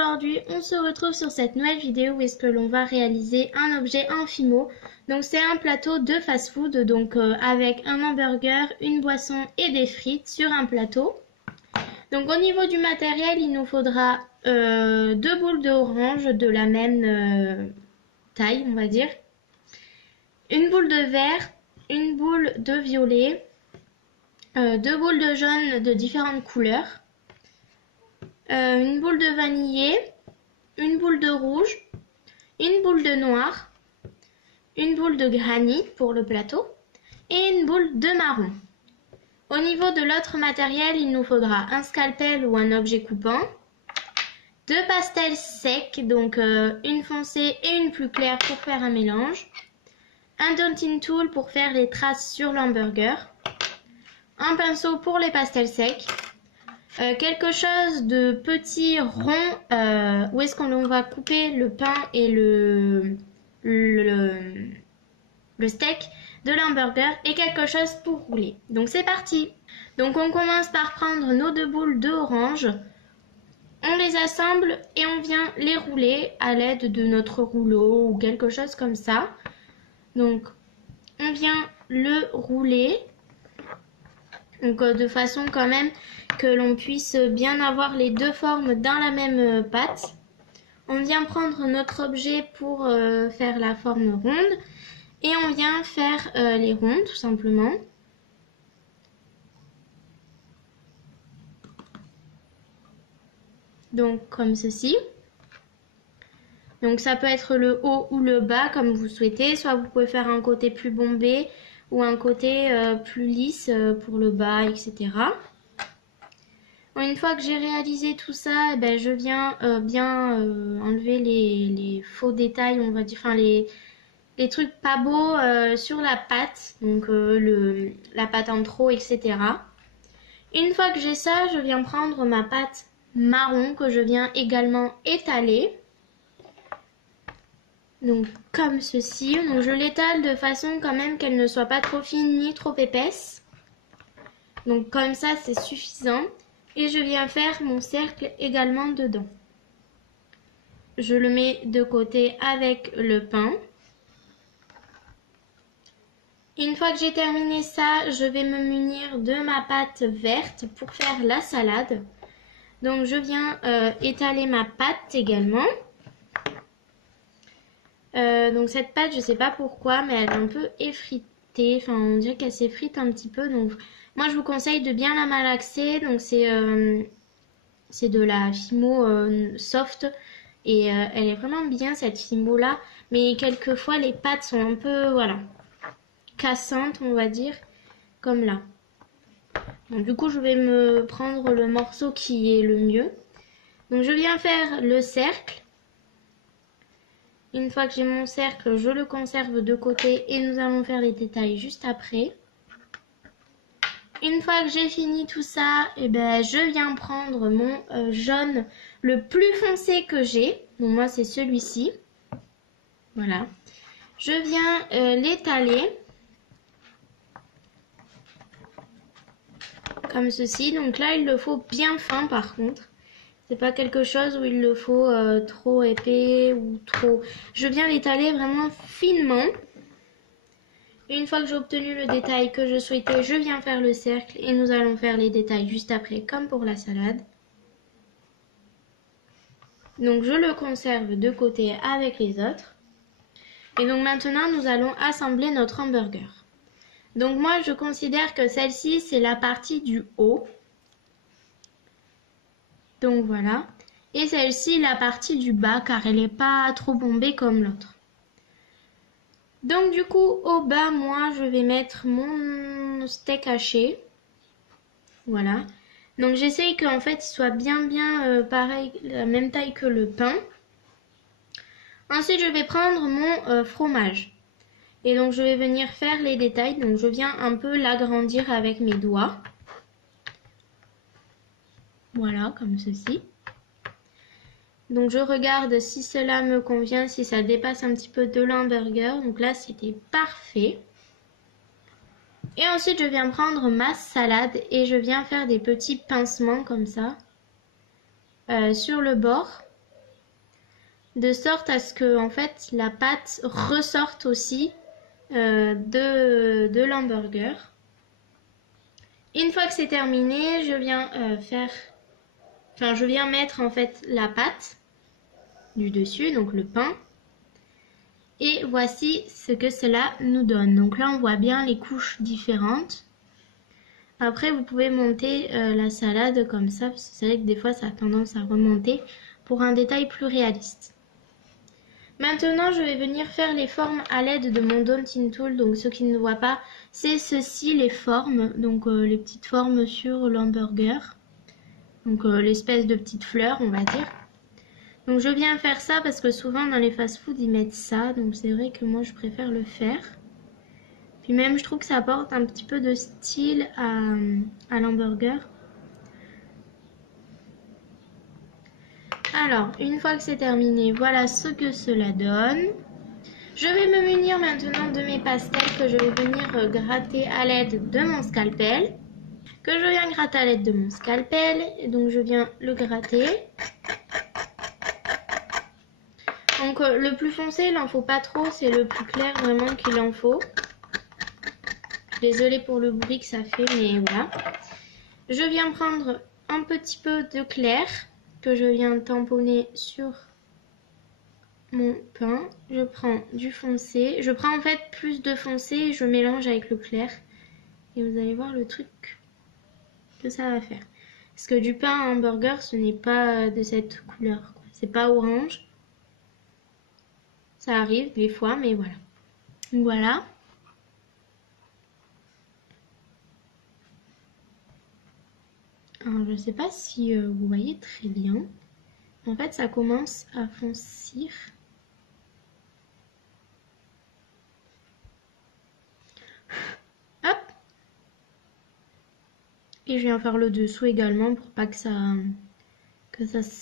aujourd'hui on se retrouve sur cette nouvelle vidéo où est-ce que l'on va réaliser un objet en fimo. Donc c'est un plateau de fast-food, donc avec un hamburger, une boisson et des frites sur un plateau. Donc au niveau du matériel, il nous faudra 2 boules d'orange de la même taille, on va dire. Une boule de vert, une boule de violet, 2 boules de jaune de différentes couleurs. Une boule de vanillé, une boule de rouge, une boule de noir, une boule de granit pour le plateau et une boule de marron. Au niveau de l'autre matériel, il nous faudra un scalpel ou un objet coupant, 2 pastels secs, donc une foncée et une plus claire pour faire un mélange, un Dotting Tool pour faire les traces sur l'hamburger, un pinceau pour les pastels secs, quelque chose de petit rond où est-ce qu'on va couper le pain et le steak de l'hamburger et quelque chose pour rouler. Donc c'est parti. Donc on commence par prendre nos 2 boules d'orange, on les assemble et on vient les rouler à l'aide de notre rouleau ou quelque chose comme ça. Donc on vient le rouler donc de façon quand même que l'on puisse bien avoir les deux formes dans la même pâte. On vient prendre notre objet pour faire la forme ronde et on vient faire les ronds tout simplement. Donc comme ceci. Donc ça peut être le haut ou le bas comme vous souhaitez, soit vous pouvez faire un côté plus bombé ou un côté plus lisse pour le bas, etc. Une fois que j'ai réalisé tout ça, je viens bien enlever les faux détails, on va dire, enfin les trucs pas beaux sur la pâte, donc la pâte en trop, etc. Une fois que j'ai ça, je viens prendre ma pâte marron que je viens également étaler. Donc comme ceci, donc je l'étale de façon quand même qu'elle ne soit pas trop fine ni trop épaisse. Donc comme ça c'est suffisant. Et je viens faire mon cercle également dedans. Je le mets de côté avec le pain. Une fois que j'ai terminé ça, je vais me munir de ma pâte verte pour faire la salade. Donc je viens étaler ma pâte également. Donc cette pâte, je ne sais pas pourquoi, mais elle est un peu effritée. Enfin, on dirait qu'elle s'effrite un petit peu. Donc moi, je vous conseille de bien la malaxer. Donc c'est de la Fimo soft. Et elle est vraiment bien cette Fimo là. Mais quelquefois, les pâtes sont un peu, voilà, cassantes, on va dire. Comme là. Donc du coup, je vais me prendre le morceau qui est le mieux. Donc je viens faire le cercle. Une fois que j'ai mon cercle, je le conserve de côté et nous allons faire les détails juste après. Une fois que j'ai fini tout ça, je viens prendre mon jaune le plus foncé que j'ai. Donc moi c'est celui-ci. Voilà. Je viens l'étaler. Comme ceci. Donc là il le faut bien fin par contre. C'est pas quelque chose où il le faut trop épais ou trop... Je viens l'étaler vraiment finement. Une fois que j'ai obtenu le détail que je souhaitais, je viens faire le cercle et nous allons faire les détails juste après comme pour la salade. Donc je le conserve de côté avec les autres. Et donc maintenant nous allons assembler notre hamburger. Donc moi je considère que celle-ci c'est la partie du haut. Donc voilà. Et celle-ci, la partie du bas, car elle n'est pas trop bombée comme l'autre. Donc du coup, au bas, moi, je vais mettre mon steak haché. Voilà. Donc j'essaye qu'en fait, il soit bien pareil, la même taille que le pain. Ensuite, je vais prendre mon fromage. Et donc je vais venir faire les détails. Donc je viens un peu l'agrandir avec mes doigts. Voilà, comme ceci. Donc je regarde si cela me convient, si ça dépasse un petit peu de l'hamburger. Donc là c'était parfait. Et ensuite je viens prendre ma salade et je viens faire des petits pincements comme ça sur le bord. de sorte à ce que en fait la pâte ressorte aussi de l'hamburger. Une fois que c'est terminé, je viens je viens mettre en fait la pâte du dessus, donc le pain. Et voici ce que cela nous donne. Donc là, on voit bien les couches différentes. Après, vous pouvez monter la salade comme ça, parce que c'est vrai que des fois, ça a tendance à remonter pour un détail plus réaliste. Maintenant, je vais venir faire les formes à l'aide de mon Daunting Tool. Donc, ceux qui ne voient pas, c'est ceci les formes. Donc, les petites formes sur l'hamburger. Donc, l'espèce de petites fleurs, on va dire. Donc, je viens faire ça parce que souvent, dans les fast-food, ils mettent ça. Donc, c'est vrai que moi, je préfère le faire. Puis même, je trouve que ça apporte un petit peu de style à l'hamburger. Alors, une fois que c'est terminé, voilà ce que cela donne. Je vais me munir maintenant de mes pastels que je vais venir gratter à l'aide de mon scalpel. Que je viens gratter à l'aide de mon scalpel. Et donc, je viens le gratter. Donc, le plus foncé, il n'en faut pas trop. C'est le plus clair vraiment qu'il en faut. Désolée pour le bruit que ça fait, mais voilà. Je viens prendre un petit peu de clair que je viens tamponner sur mon pain. Je prends du foncé. Je prends en fait plus de foncé et je mélange avec le clair. Et vous allez voir le truc que ça va faire. Parce que du pain à hamburger, ce n'est pas de cette couleur. C'est pas orange. Ça arrive des fois, mais voilà. Voilà. Alors, je ne sais pas si vous voyez très bien. En fait, ça commence à foncir. Hop. Et je viens faire le dessous également pour pas que ça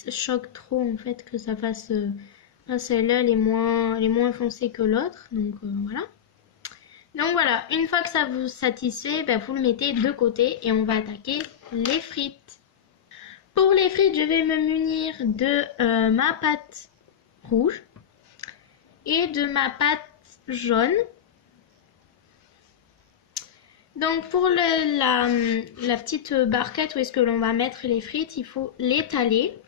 choque trop en fait, que ça fasse celle-là elle est moins foncée que l'autre. Donc voilà. Donc voilà, une fois que ça vous satisfait, ben, vous le mettez de côté et on va attaquer les frites. Pour les frites, je vais me munir de ma pâte rouge et de ma pâte jaune. Donc pour la petite barquette où est-ce que l'on va mettre les frites, il faut l'étaler.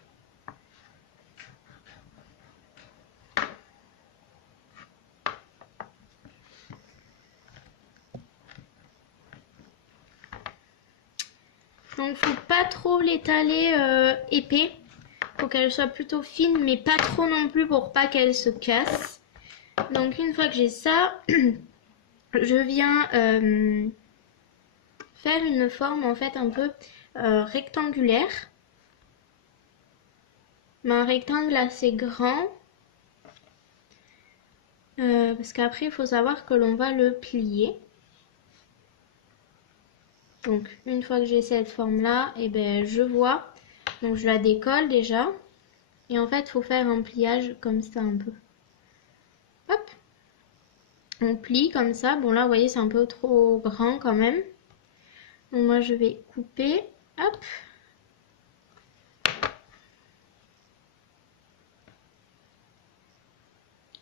Donc faut pas trop l'étaler épais. Faut qu'elle soit plutôt fine, mais pas trop non plus pour pas qu'elle se casse. Donc une fois que j'ai ça, je viens faire une forme en fait un peu rectangulaire. Mais un rectangle assez grand. Parce qu'après il faut savoir que l'on va le plier. Donc une fois que j'ai cette forme là, et ben je vois. Donc je la décolle déjà. Et en fait il faut faire un pliage comme ça un peu. Hop. On plie comme ça. Bon là vous voyez c'est un peu trop grand quand même. Donc moi je vais couper. Hop.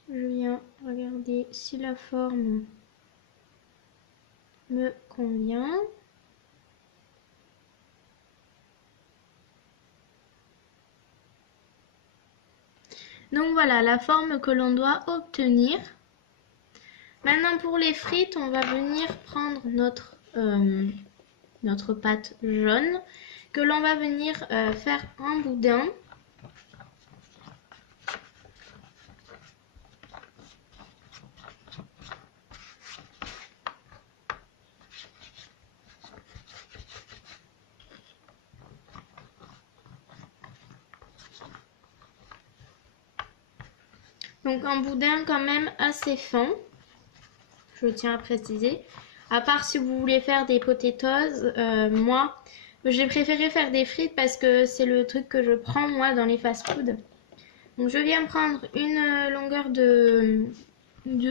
Je viens regarder si la forme me convient. Donc voilà la forme que l'on doit obtenir. Maintenant pour les frites, on va venir prendre notre pâte jaune que l'on va venir faire un boudin. Donc un boudin quand même assez fin, je tiens à préciser. À part si vous voulez faire des potatoes, moi j'ai préféré faire des frites parce que c'est le truc que je prends moi dans les fast-food. Donc je viens prendre une longueur de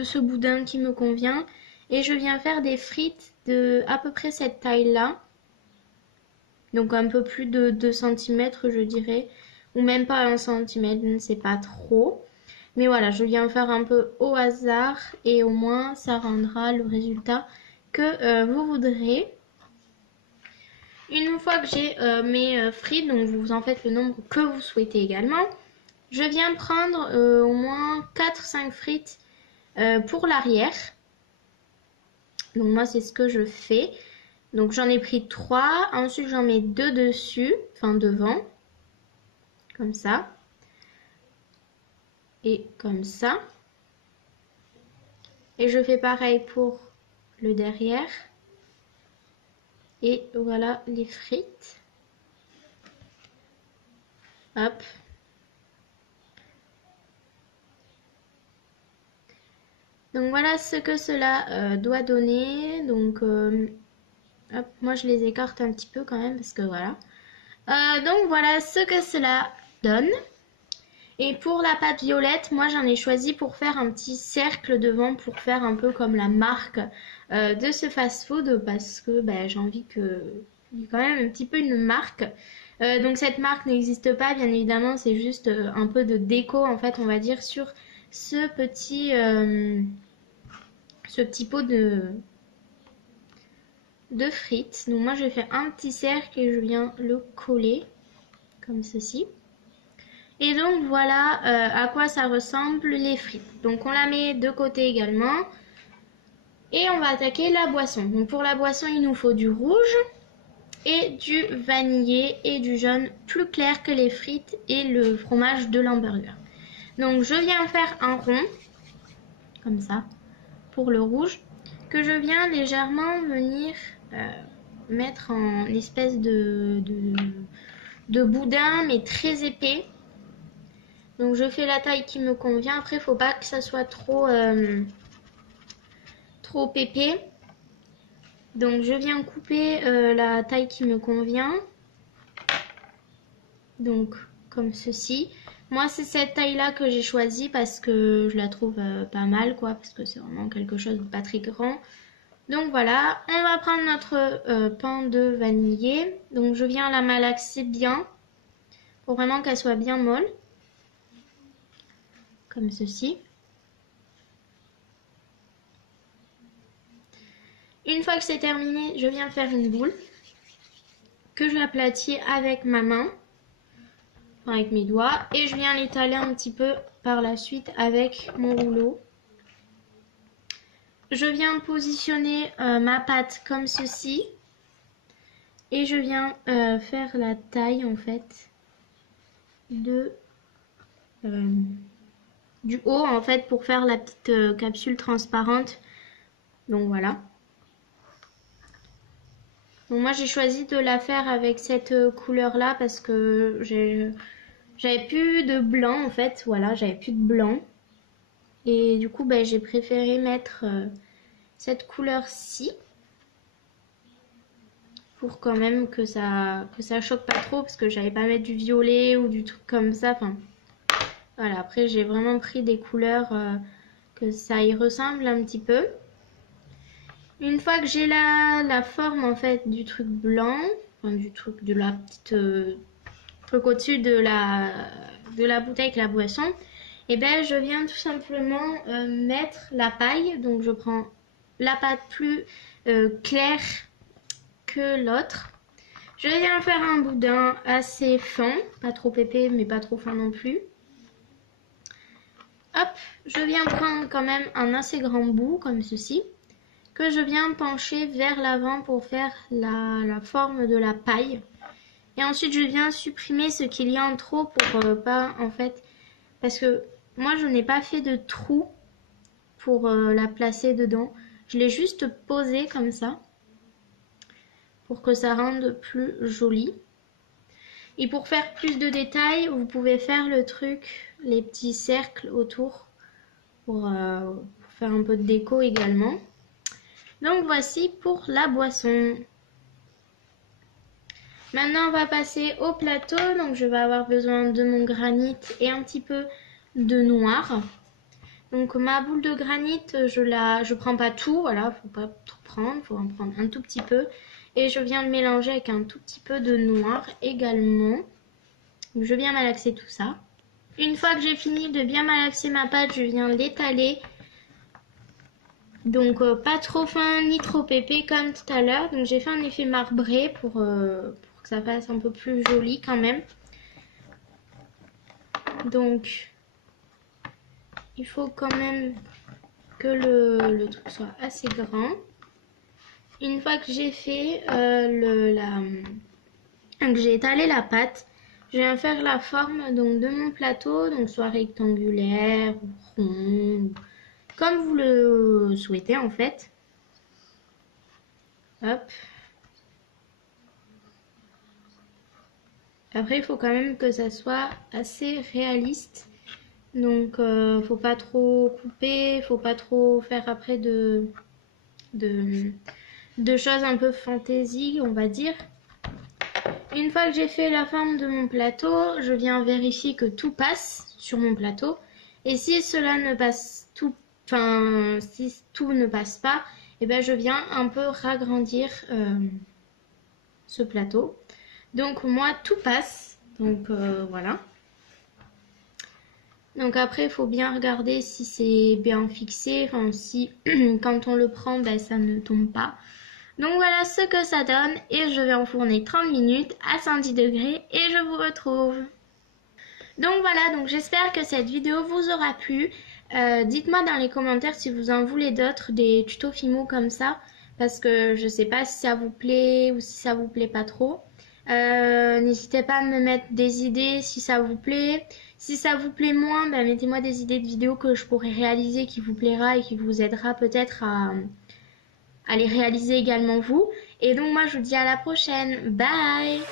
ce boudin qui me convient et je viens faire des frites de à peu près cette taille là. Donc un peu plus de 2 cm je dirais, ou même pas 1 cm, c'est pas trop. Mais voilà, je viens faire un peu au hasard et au moins ça rendra le résultat que vous voudrez. Une fois que j'ai mes frites, donc vous en faites le nombre que vous souhaitez également, je viens prendre au moins 4-5 frites pour l'arrière. Donc moi c'est ce que je fais. Donc j'en ai pris 3, ensuite j'en mets 2 dessus, enfin devant, comme ça. Et comme ça. Et je fais pareil pour le derrière. Et voilà les frites. Hop. Donc voilà ce que cela doit donner. Donc hop, moi je les écarte un petit peu quand même parce que voilà. Donc voilà ce que cela donne. Et pour la pâte violette, moi j'en ai choisi pour faire un petit cercle devant pour faire un peu comme la marque de ce fast-food parce que j'ai envie qu'il y ait quand même un petit peu une marque. Donc cette marque n'existe pas bien évidemment, c'est juste un peu de déco en fait on va dire sur ce petit pot de frites. Donc moi je fais un petit cercle et je viens le coller comme ceci. Et donc voilà à quoi ça ressemble les frites. Donc on la met de côté également. Et on va attaquer la boisson. Donc pour la boisson il nous faut du rouge et du vanillé et du jaune plus clair que les frites et le fromage de l'hamburger. Donc je viens faire un rond comme ça pour le rouge que je viens légèrement venir mettre en espèce de boudin mais très épais. Donc je fais la taille qui me convient. Après, faut pas que ça soit trop épais. Donc je viens couper la taille qui me convient. Donc comme ceci. Moi c'est cette taille là que j'ai choisie parce que je la trouve pas mal quoi. Parce que c'est vraiment quelque chose de pas très grand. Donc voilà, on va prendre notre pain de vanillé. Donc je viens la malaxer bien. Pour vraiment qu'elle soit bien molle. Comme ceci. Une fois que c'est terminé, je viens faire une boule que j'aplatis avec ma main, enfin avec mes doigts, et je viens l'étaler un petit peu par la suite avec mon rouleau. Je viens positionner ma pâte comme ceci et je viens faire la taille en fait de du haut en fait pour faire la petite capsule transparente. Donc voilà. Donc moi j'ai choisi de la faire avec cette couleur là parce que j'avais plus de blanc en fait, voilà, j'avais plus de blanc. Et du coup j'ai préféré mettre cette couleur-ci. Pour quand même que ça choque pas trop parce que j'allais pas mettre du violet ou du truc comme ça. Enfin voilà, après j'ai vraiment pris des couleurs que ça y ressemble un petit peu. Une fois que j'ai la forme en fait du truc blanc, enfin du truc de la petite truc au-dessus de la bouteille avec la boisson, et je viens tout simplement mettre la paille. Donc je prends la pâte plus claire que l'autre. Je viens faire un boudin assez fin, pas trop épais mais pas trop fin non plus. Hop, je viens prendre quand même un assez grand bout comme ceci, que je viens pencher vers l'avant pour faire la forme de la paille. Et ensuite je viens supprimer ce qu'il y a en trop pour pas en fait, parce que moi je n'ai pas fait de trou pour la placer dedans. Je l'ai juste posé comme ça pour que ça rende plus joli. Et pour faire plus de détails, vous pouvez faire le truc, les petits cercles autour pour faire un peu de déco également. Donc voici pour la boisson. Maintenant on va passer au plateau. Donc je vais avoir besoin de mon granit et un petit peu de noir. Donc ma boule de granit, je prends pas tout, voilà, faut pas tout prendre, faut en prendre un tout petit peu. Et je viens le mélanger avec un tout petit peu de noir également. Donc je viens malaxer tout ça. Une fois que j'ai fini de bien malaxer ma pâte, je viens l'étaler. Donc pas trop fin ni trop épais comme tout à l'heure. Donc j'ai fait un effet marbré pour que ça fasse un peu plus joli quand même. Donc il faut quand même que le truc soit assez grand. Une fois que j'ai fait que j'ai étalé la pâte, je viens faire la forme donc de mon plateau, donc soit rectangulaire ou rond, comme vous le souhaitez en fait. Hop. Après, il faut quand même que ça soit assez réaliste. Donc, faut pas trop couper, faut pas trop faire après de choses un peu fantaisie, on va dire. Une fois que j'ai fait la forme de mon plateau, je viens vérifier que tout passe sur mon plateau. Et si cela ne passe tout, enfin, si tout ne passe pas, et ben je viens un peu ragrandir ce plateau. Donc moi tout passe, donc voilà. Donc après il faut bien regarder si c'est bien fixé, enfin si quand on le prend ben, ça ne tombe pas. Donc voilà ce que ça donne et je vais enfourner 30 minutes à 110 degrés et je vous retrouve. Donc voilà, donc j'espère que cette vidéo vous aura plu. Dites-moi dans les commentaires si vous en voulez d'autres, des tutos Fimo comme ça, parce que je sais pas si ça vous plaît ou si ça vous plaît pas trop. N'hésitez pas à me mettre des idées si ça vous plaît. Si ça vous plaît moins, ben mettez-moi des idées de vidéos que je pourrais réaliser qui vous plaira et qui vous aidera peut-être à les réaliser également vous. Et donc moi je vous dis à la prochaine. Bye!